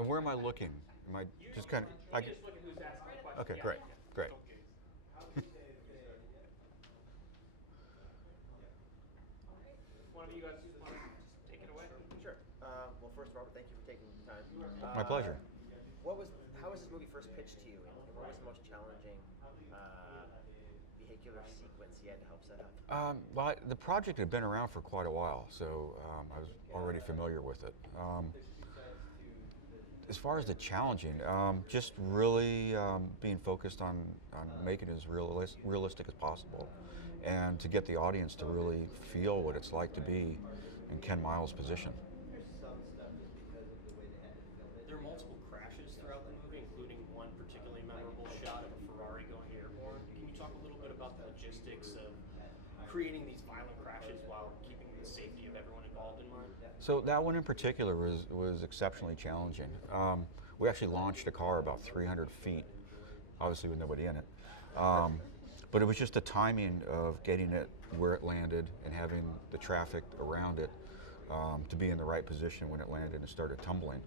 And where am I looking? Am I just kind of? You can just look at who's asking the question. Okay, Yeah, great, yeah. great. One of you guys want to just take it away? Sure. Well, first, Robert, thank you for taking the time. My pleasure. How was this movie first pitched to you, and what was the most challenging vehicular sequence you had to help set up? Well, the project had been around for quite a while, so I was already familiar with it. As far as the challenging, just really being focused on making it as realistic as possible, and to get the audience to really feel what it's like to be in Ken Miles' position. There are multiple crashes throughout the movie, including one particularly memorable shot of a Ferrari going airborne. Can you talk a little bit about the logistics of creating these violent crashes while keeping the safety of everyone involved in mind? So that one in particular was exceptionally challenging. We actually launched a car about 300 feet, obviously with nobody in it. But it was just the timing of getting it where it landed and having the traffic around it to be in the right position when it landed and started tumbling.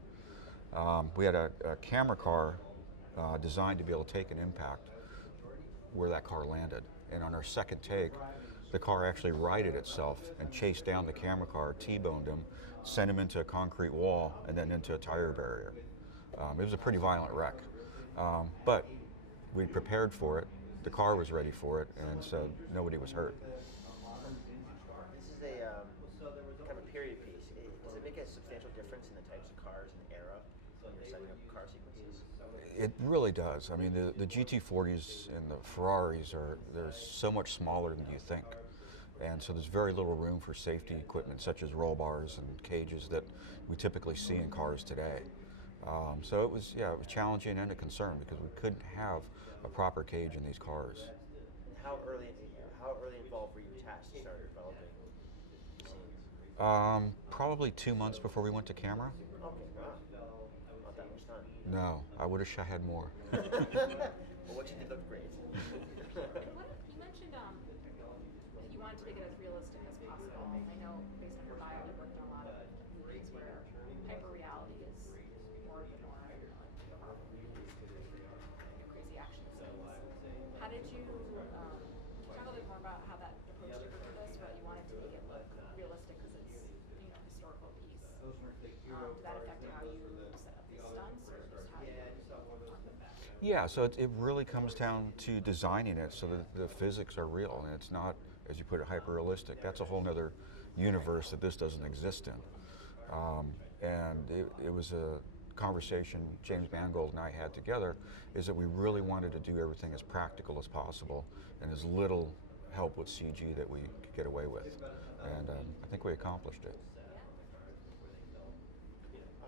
We had a camera car designed to be able to take an impact where that car landed. And on our second take, the car actually righted itself and chased down the camera car, T-boned him, sent him into a concrete wall, and then into a tire barrier. It was a pretty violent wreck. But we prepared for it. The car was ready for it, and so nobody was hurt. This is a kind of a period piece. Does it make a substantial difference in the types of cars and the era when you're setting up car sequences? It really does. I mean, the GT40s and the Ferraris they're so much smaller than you think. And so there's very little room for safety equipment such as roll bars and cages that we typically see in cars today. So it was challenging and a concern because we couldn't have a proper cage in these cars. And how early involved were you tasked to start developing scenes? Probably 2 months before we went to camera. Okay, wow. Not that much time. No, I wish I had more. Well, what you did looked great. You mentioned that you wanted to make it as realistic as possible. I know based on your bio, you worked on a lot of movies where hyper-reality is more of the norm, like Ferrari movies, crazy action scenes. How did you talk a little bit more about how that approach differed for this, but you wanted to make it look realistic because it's historical piece. Did that affect how you set up the stunts, or just how you? Yeah, so it really comes down to designing it so that the physics are real and it's not, as you put it, hyper-realistic. That's a whole nother universe that this doesn't exist in. And it was a conversation James Mangold and I had together, is that we really wanted to do everything as practical as possible and as little help with CG that we could get away with. And I think we accomplished it.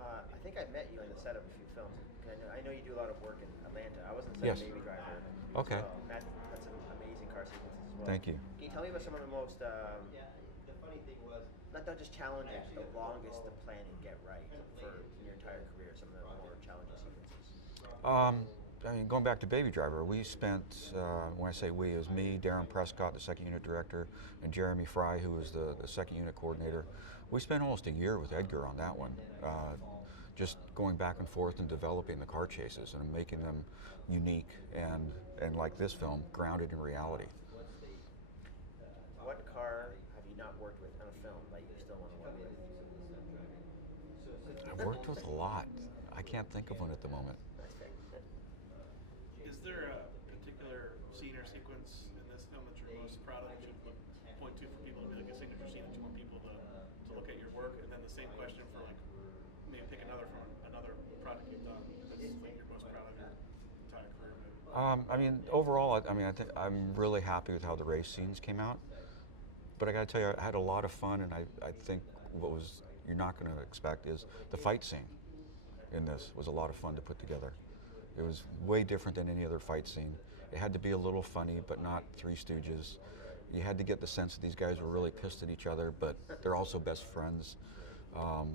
I think I met you on the set of a few films. I know you do a lot of work in Atlanta. I was on the set of Baby Driver. Okay. So had some amazing car sequences as well. Thank you. Can you tell me about some of the most, not just challenging, the longest to plan and get right for your entire career, some of the more challenging sequences? I mean, going back to Baby Driver, we spent, when I say we, it was me, Darren Prescott, the second unit director, and Jeremy Fry, who was the second unit coordinator. We spent almost a year with Edgar on that one, just going back and forth and developing the car chases and making them unique and like this film, grounded in reality. What car have you not worked with on a film that you still want to work with? I've worked with a lot. I can't think of one at the moment. That's fair. Is there a particular scene or sequence in this film that you're most proud of that you would point to for people to be like a signature scene that you want people to look at your work? And then the same question for like maybe pick another from another project you've done that's like you're most proud of your entire career. Maybe. I mean, overall, I think I'm really happy with how the race scenes came out. But I got to tell you, I had a lot of fun, and I think what you're not going to expect is the fight scene in this was a lot of fun to put together. It was way different than any other fight scene. It had to be a little funny, but not Three Stooges. You had to get the sense that these guys were really pissed at each other, but they're also best friends.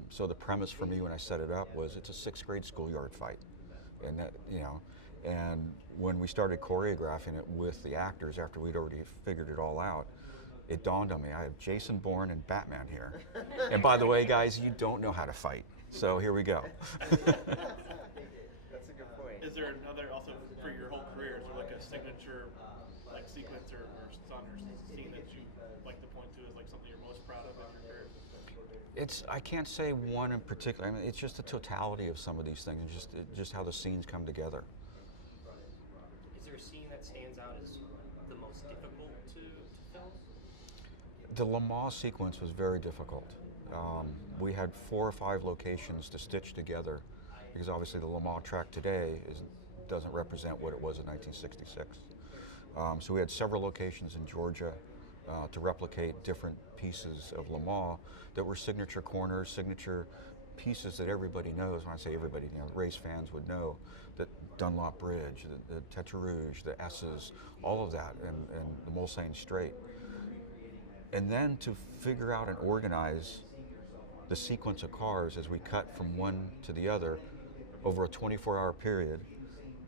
So the premise for me when I set it up was it's a 6th grade schoolyard fight, and that and when we started choreographing it with the actors after we'd already figured it all out, it dawned on me I have Jason Bourne and Batman here, and by the way, guys, you don't know how to fight. So here we go. That's a good point. Is there another, also for your whole career, is there like a signature like sequence or stunt or scene that you like to point to as like something you're most proud of in your career? I can't say one in particular. I mean, it's just the totality of some of these things, and just how the scenes come together. Is there a scene that stands out as the most difficult to film? The Le Mans sequence was very difficult. We had 4 or 5 locations to stitch together, because obviously the Le Mans track today doesn't represent what it was in 1966. So we had several locations in Georgia to replicate different pieces of Le Mans that were signature corners, signature pieces that everybody knows. When I say everybody, race fans would know that Dunlop Bridge, the Tête Rouge, the S's, all of that, and the Mulsanne Straight. And then to figure out and organize the sequence of cars as we cut from one to the other over a 24-hour period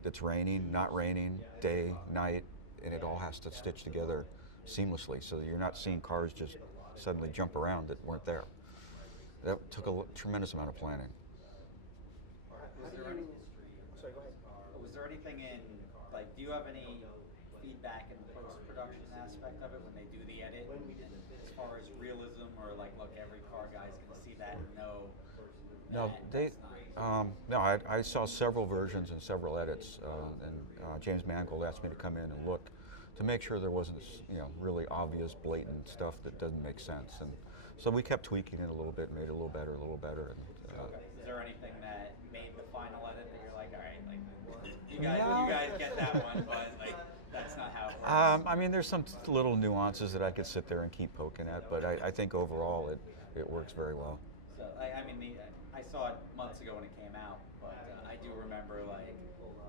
that's raining, not raining, day, night, and it all has to stitch together seamlessly so that you're not seeing cars just suddenly jump around that weren't there. That took a tremendous amount of planning. How do you? Sorry, go ahead. Was there anything in, like, do you have any feedback in the post-production aspect of it when they do the edit? As far as realism, or like, look, every car guy's gonna see that and know. No, I saw several versions and several edits, and James Mangold asked me to come in and look to make sure there wasn't, really obvious, blatant stuff that doesn't make sense. And so we kept tweaking it a little bit, made it a little better. And Okay. Is there anything that made the final edit that you're like, all right, like, you guys get that one, but like, that's not how it works? I mean, there's some little nuances that I could sit there and keep poking at, but I think overall it works very well. So, I mean, I saw it months ago when it came out, but I do remember like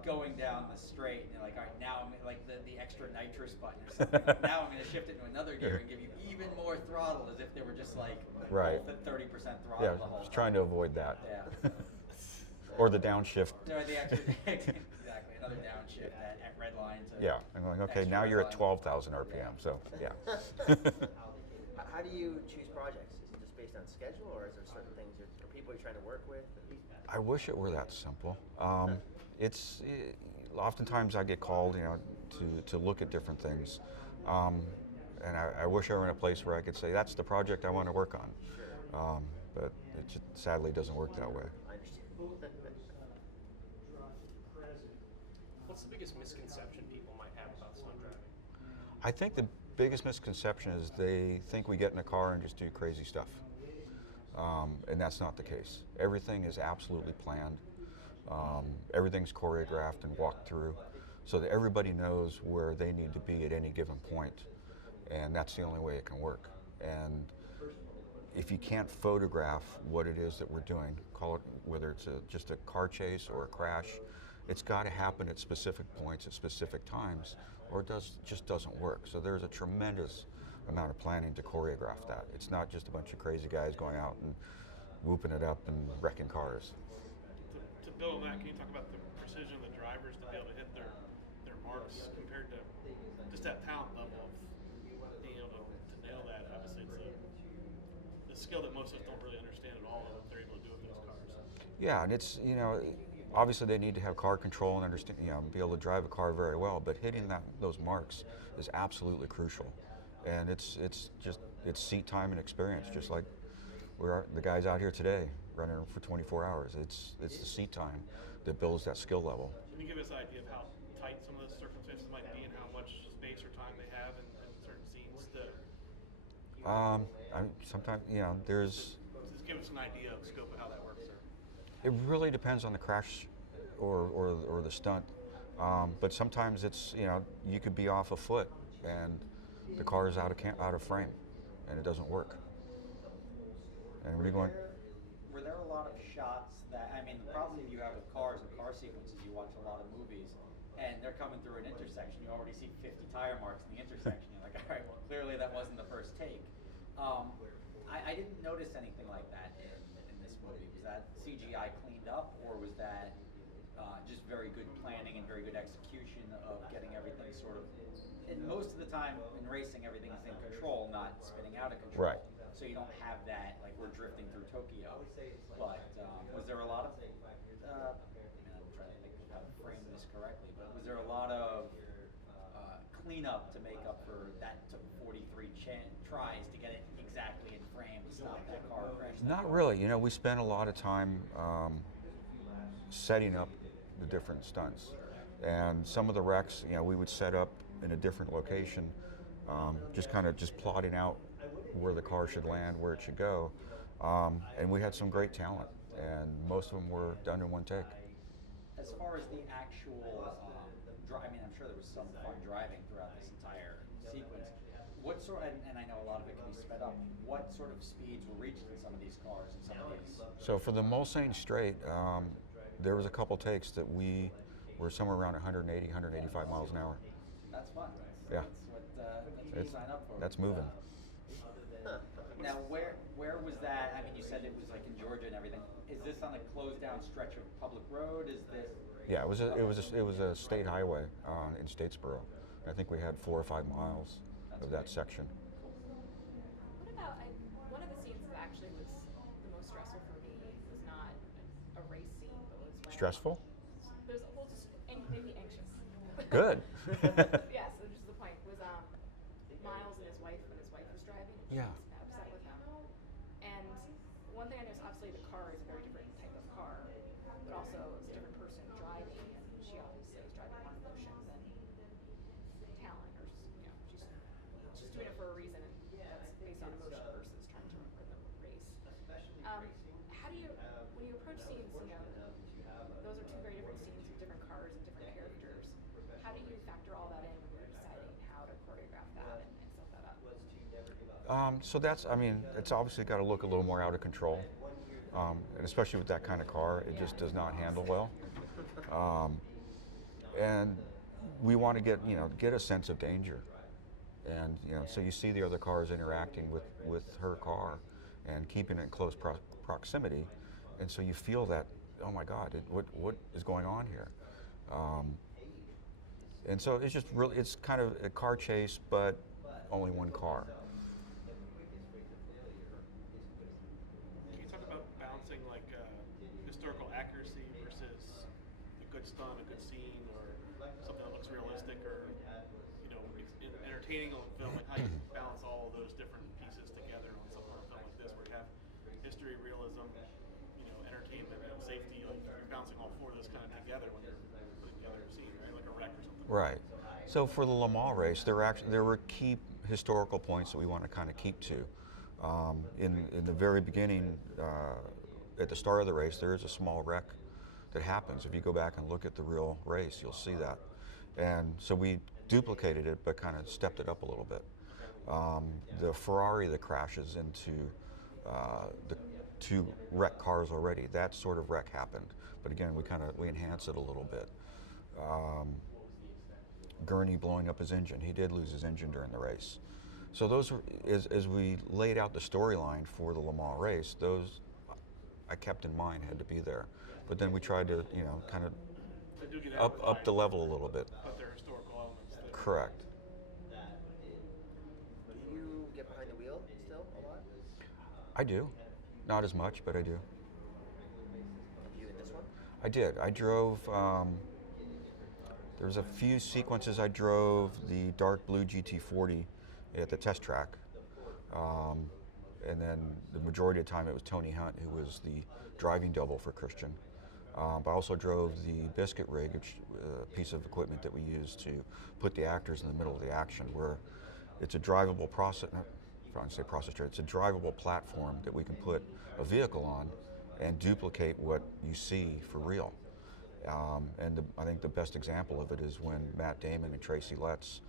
going down the straight and you're like, all right, now I'm like the extra nitrous button or something. Like, now I'm going to shift it to another gear and give you even more throttle, as if they were just like Right. both at 30% throttle Yeah, the whole I was time. trying to avoid that. Yeah. Or the downshift. Or the extra, exactly, another downshift at red line to. Yeah, I'm going, okay, extra now red you're at line. 12,000 RPM, so yeah. How do you choose projects? Is it just based on schedule, or is there certain things or people you're trying to work with? I wish it were that simple. Oftentimes I get called, to look at different things, and I wish I were in a place where I could say that's the project I want to work on, but it sadly doesn't work that way. I understand. What's the biggest misconception people might have about stunt driving? I think the biggest misconception is they think we get in a car and just do crazy stuff, and that's not the case. Everything is absolutely planned. Everything's choreographed and walked through so that everybody knows where they need to be at any given point, and that's the only way it can work. And if you can't photograph what it is that we're doing, call it whether it's just a car chase or a crash, it's got to happen at specific points at specific times, or it just doesn't work. So there's a tremendous amount of planning to choreograph that. It's not just a bunch of crazy guys going out and whooping it up and wrecking cars. To build on that, can you talk about the precision of the drivers to be able to hit their marks compared to just that talent level of being able to nail that? Obviously, it's a skill that most of us don't really understand at all, and what they're able to do with those cars. Yeah, and it's, obviously they need to have car control and understand, be able to drive a car very well, but hitting those marks is absolutely crucial. And it's seat time and experience, just like the guys out here today running for 24 hours. It's the seat time that builds that skill level. Can you give us an idea of how tight some of those circumstances might be and how much space or time they have in certain scenes to Sometimes, there's. just give us an idea of the scope of how that works, sir? It really depends on the crash or the stunt. But sometimes it's, you could be off a foot and the car is out of frame and it doesn't work. And when you're going, Were there a lot of shots that, the problem you have with cars and car sequences, you watch a lot of movies, and they're coming through an intersection, you already see 50 tire marks in the intersection, you're like, all right, well, clearly that wasn't the first take. I didn't notice anything like that in this movie. Was that CGI cleaned up, or was that just very good planning and very good execution of getting everything sort of, and most of the time in racing, everything is in control, not spinning out of control. Right. So you don't have that, like we're drifting through Tokyo. But was there a lot of, I mean, I'm trying to think of how to frame this correctly, but was there a lot of cleanup to make up for that took 43 tries to get it exactly in frame to stop that car crash? Not really. You know, we spent a lot of time setting up the different stunts. And some of the wrecks, you know, we would set up in a different location, just kind of just plotting out where the car should land, where it should go. And we had some great talent, and most of them were done in one take. As far as the actual, I mean, I'm sure there was some fun driving throughout this entire sequence. What sort, and I know a lot of it can be sped up, what sort of speeds were reached in some of these cars and some of these? So for the Mulsanne Straight, there was a couple takes that we were somewhere around 180, 185 miles an hour. That's fun. Yeah. That's what you sign up for. That's moving. Now, where was that? I mean, you said it was like in Georgia and everything. Is this on a closed down stretch of public road? Is this? Yeah, it was a state highway in Statesboro. I think we had 4 or 5 miles of that section. What about, one of the scenes that actually was the most stressful for me was not a race scene, but was when... Stressful? There's, well, just maybe anxious. Good. Yeah, so just the point was Miles and his wife, when his wife was driving, and she Yeah. was upset with him. And one thing I noticed, obviously the car is a very different type of car, but also it's a different person driving, and she obviously was driving more emotion than talent, or you know, she's doing it for a reason, and that's based on emotion versus trying to win the race. How do you, when you approach scenes, you know, those are two very different scenes with different cars and different characters. How do you factor all that in when you're deciding how to choreograph that and set that up? So that's, I mean, it's obviously got to look a little more out of control, and especially with that kind of car, it just does not handle well. And we want to get a sense of danger, and so you see the other cars interacting with her car, and keeping it in close proximity, and so you feel that, oh my God, what is going on here? And so it's just really, it's kind of a car chase, but only one car. Can you talk about balancing like historical accuracy versus a good stunt, a good scene, or something that looks realistic, or entertaining on film? Like how you balance all of those different pieces together on something on a film like this, where you have history, realism, entertainment, and safety. Like you're balancing all 4 of those kind of together when you're putting together a scene, right? Like a wreck or something. Right. So for the Le Mans race, there were key historical points that we want to kind of keep to. In the very beginning, at the start of the race, there is a small wreck that happens. If you go back and look at the real race, you'll see that. And so we duplicated it, but kind of stepped it up a little bit. The Ferrari that crashes into the 2 wrecked cars already, that sort of wreck happened. But again, we enhanced it a little bit. Gurney blowing up his engine. He did lose his engine during the race. So those were, as we laid out the storyline for the Le Mans race, those I kept in mind had to be there. But then we tried to, kind of up the level a little bit. But they're historical elements. Correct. Do you get behind the wheel still a lot? I do. Not as much, but I do. You in this one? I did. I drove, there was a few sequences I drove the dark blue GT40 at the test track. And then the majority of the time it was Tony Hunt, who was the driving double for Christian. But I also drove the biscuit rig, which piece of equipment that we use to put the actors in the middle of the action, where it's a drivable it's a drivable platform that we can put a vehicle on and duplicate what you see for real. And I think the best example of it is when Matt Damon and Tracy Letts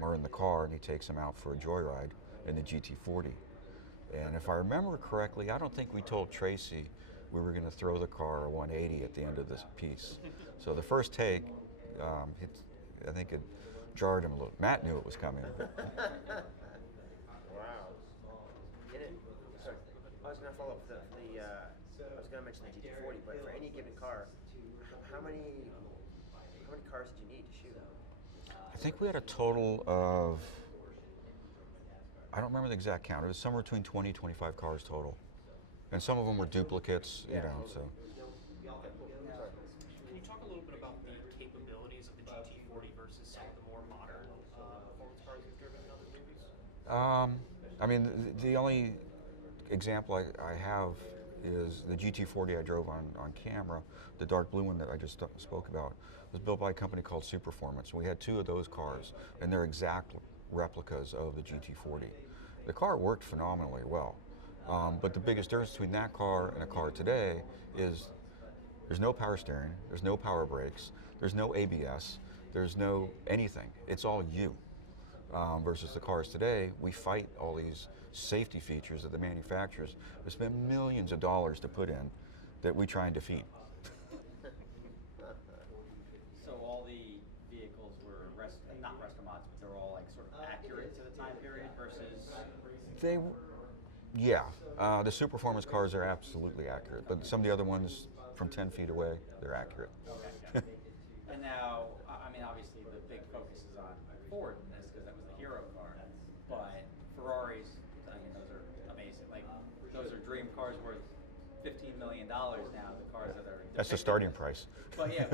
are in the car and he takes them out for a joyride in the GT40. And if I remember correctly, I don't think we told Tracy we were going to throw the car a 180 at the end of this piece. So the first take, I think it jarred him a little. Matt knew it was coming. Wow. Sorry, I was going to follow up with I was going to mention the GT40, but for any given car, how many cars did you need to shoot? I think we had a total of, I don't remember the exact count. It was somewhere between 20 and 25 cars total. And some of them were duplicates, you know, so. Okay, cool. Sorry. Can you talk a little bit about the capabilities of the GT40 versus some of the more modern performance cars you've driven in other movies? I mean, the only example I have is the GT40 I drove on camera, the dark blue one that I just spoke about, was built by a company called Superformance. We had two of those cars, and they're exact replicas of the GT40. The car worked phenomenally well, but the biggest difference between that car and a car today is there's no power steering, there's no power brakes, there's no ABS, there's no anything. It's all you. Versus the cars today, we fight all these safety features that the manufacturers have spent millions of dollars to put in that we try and defeat. So all the vehicles were not restomods, but they're all like sort of accurate to the time period versus. They, yeah, the Superformance cars are absolutely accurate, but some of the other ones from 10 feet away, they're accurate. Okay. And now, I mean, obviously the big focus is on Ford in this because that was the hero car, but Ferraris, I mean, those are amazing. Like, those are dream cars worth $15 million now. The cars that are. That's the starting price. But yeah,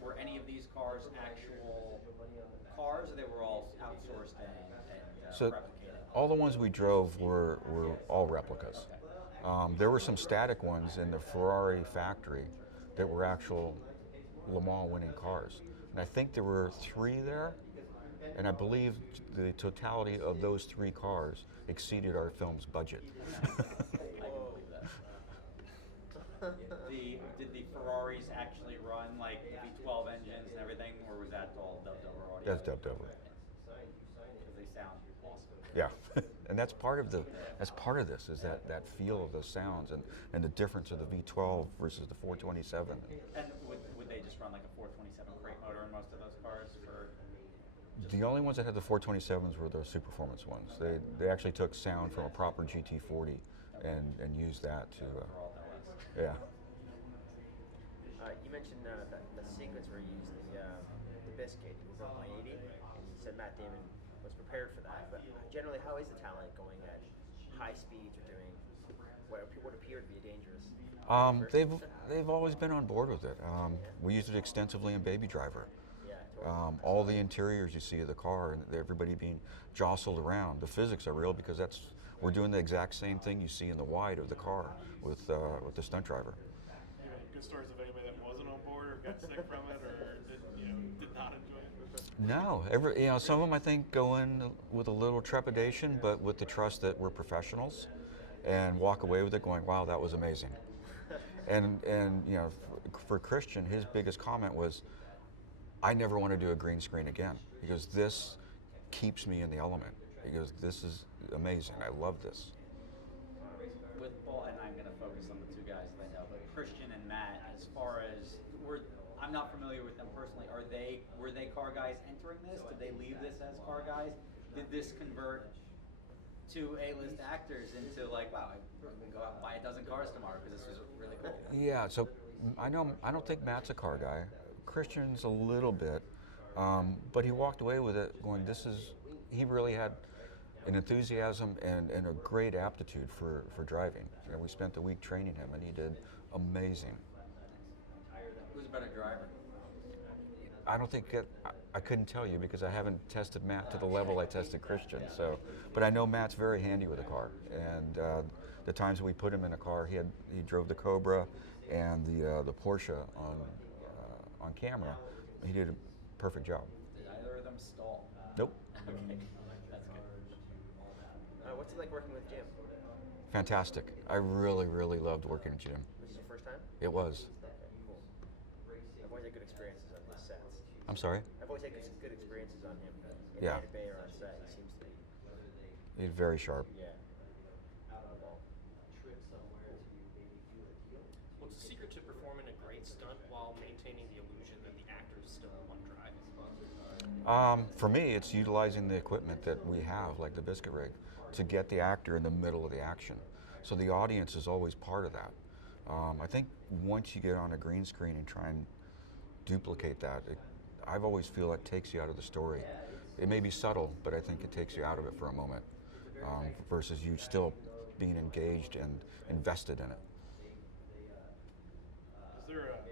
were any of these cars actual cars, or they were all outsourced and So replicated? all the ones we drove were all replicas. There were some static ones in the Ferrari factory that were actual Le Mans winning cars. And I think there were 3 there, and I believe the totality of those 3 cars exceeded our film's budget. I can believe that. Did the Ferraris actually run like V12 engines and everything, or was that all dubbed over audio? That's dubbed over. Because they sound awesome. Yeah, and that's part of this is that feel of those sounds and the difference of the V12 versus the 427. And would they just run like a 427 crate motor in most of those cars? The only ones that had the 427s were the Superformance ones. They actually took sound from a proper GT40 and used that to. For all that was. Yeah. You mentioned the sequence where you used the biscuit over 180, and you said Matt Damon was prepared for that. But generally, how is the talent going at high speeds or doing what appear to be dangerous? They've always been on board with it. We used it extensively in Baby Driver. Yeah, totally. All the interiors you see of the car and everybody being jostled around. The physics are real because we're doing the exact same thing you see in the wide of the car with the stunt driver. You know, good stories of anybody that wasn't on board or got sick from it or did not enjoy it? No, some of them I think go in with a little trepidation, but with the trust that we're professionals, and walk away with it going, "Wow, that was amazing." And for Christian, his biggest comment was, "I never want to do a green screen again because this keeps me in the element. Because this is amazing. I love this." With Paul, and I'm going to focus on the 2 guys that I know, but Christian and Matt, as far as I'm not familiar with them personally. Were they car guys entering this? Did they leave this as car guys? Did this convert to A-list actors into like, wow, I'm going to go out and buy a dozen cars tomorrow because this was really cool? Yeah. So I don't think Matt's a car guy. Christian's a little bit, but he walked away with it going, he really had an enthusiasm and a great aptitude for driving. We spent the week training him, and he did amazing. Who's a better driver? I don't think I couldn't tell you because I haven't tested Matt to the level I tested Christian. So, but I know Matt's very handy with a car, and the times we put him in a car, he drove the Cobra and the Porsche on camera. He did a perfect job. Did either of them stall? Nope. Okay, that's good. What's it like working with Jim? Fantastic. I really, really loved working with Jim. Was this your first time? It was. Okay, cool. I've always had good experiences on his sets. I'm sorry? I've always had good experiences on him. In Yeah. Bay or on set, he seems to be. He's very sharp. Yeah. What's the secret to performing a great stunt while maintaining the illusion that the actors still want to drive? For me, it's utilizing the equipment that we have, like the biscuit rig, to get the actor in the middle of the action. So the audience is always part of that. I think once you get on a green screen and try and duplicate that, I've always feel it takes you out of the story. It may be subtle, but I think it takes you out of it for a moment, versus you still being engaged and invested in it. Is there a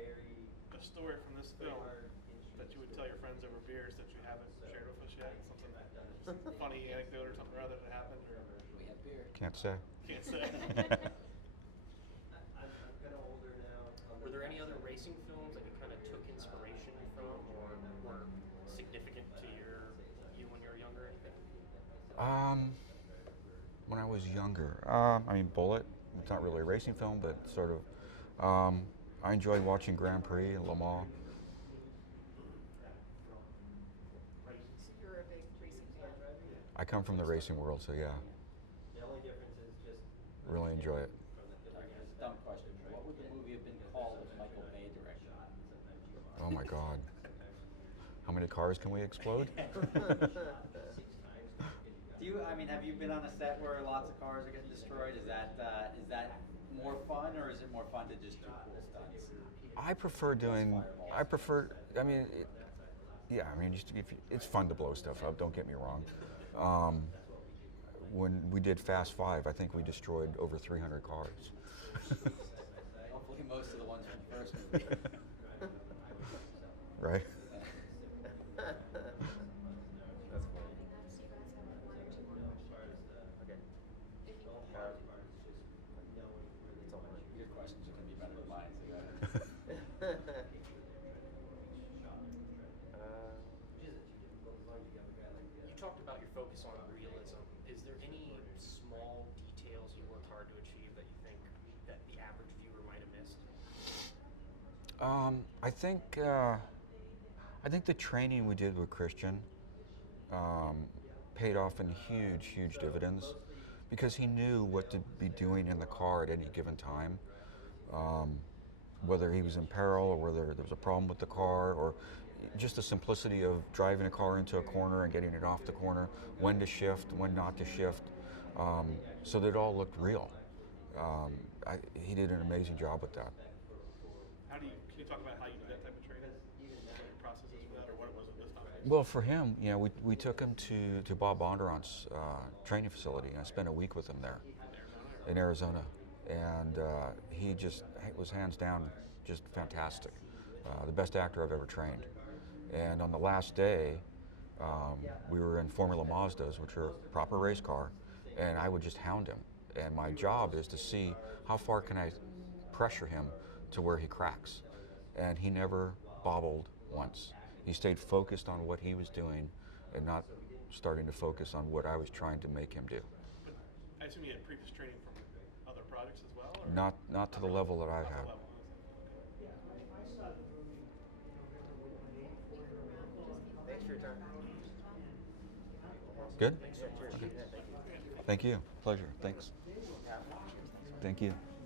story from this film that you would tell your friends over beers that you haven't shared with us yet? Something funny anecdote or something or other that happened? Or We have beer. Can't say. can't say. Were there any other racing films that you kind of took inspiration from or were significant to you when you were younger? When I was younger, I mean, Bullet. It's not really a racing film, but sort of. I enjoyed watching Grand Prix and Le Mans. So you're a big racing fan. I come from the racing world, so yeah, really enjoy it. Dumb question. What would the movie have been called if Michael Bay directed it? Oh my God. How many cars can we explode? Have you been on a set where lots of cars are getting destroyed? Is that more fun, or is it more fun to just do cool stunts? I prefer doing. It's fun to blow stuff up. Don't get me wrong. When we did Fast Five, I think we destroyed over 300 cars. Hopefully, most of the ones from the first movie. Right? That's cool. I think that's you guys have one or two more questions. Okay. If you It's all mine. Your questions are going to be better than mine. So you You talked about your focus on realism. Is there any small details you worked hard to achieve that you think that the average viewer might have missed? I think the training we did with Christian paid off in huge dividends because he knew what to be doing in the car at any given time, whether he was in peril or whether there was a problem with the car, or just the simplicity of driving a car into a corner and getting it off the corner, when to shift, when not to shift, so that it all looked real. He did an amazing job with that. Can you talk about how you do that type of training? What your process is for that, or what was it this time? Well, for him, we took him to Bob Bondurant's training facility, and I spent a week with him there in Arizona, and he was hands down just fantastic, the best actor I've ever trained. And on the last day, we were in Formula Mazdas, which are a proper race car, and I would just hound him. And my job is to see how far can I pressure him to where he cracks. And he never bobbled once. He stayed focused on what he was doing and not starting to focus on what I was trying to make him do. But I assume you had previous training from other projects as well? Or? Not to the level that I Not the have. level. Thanks for your time. Good? Yeah, cheers. Okay. Yeah, thank you. Thank you. Pleasure. Thanks. Yeah. Thank you.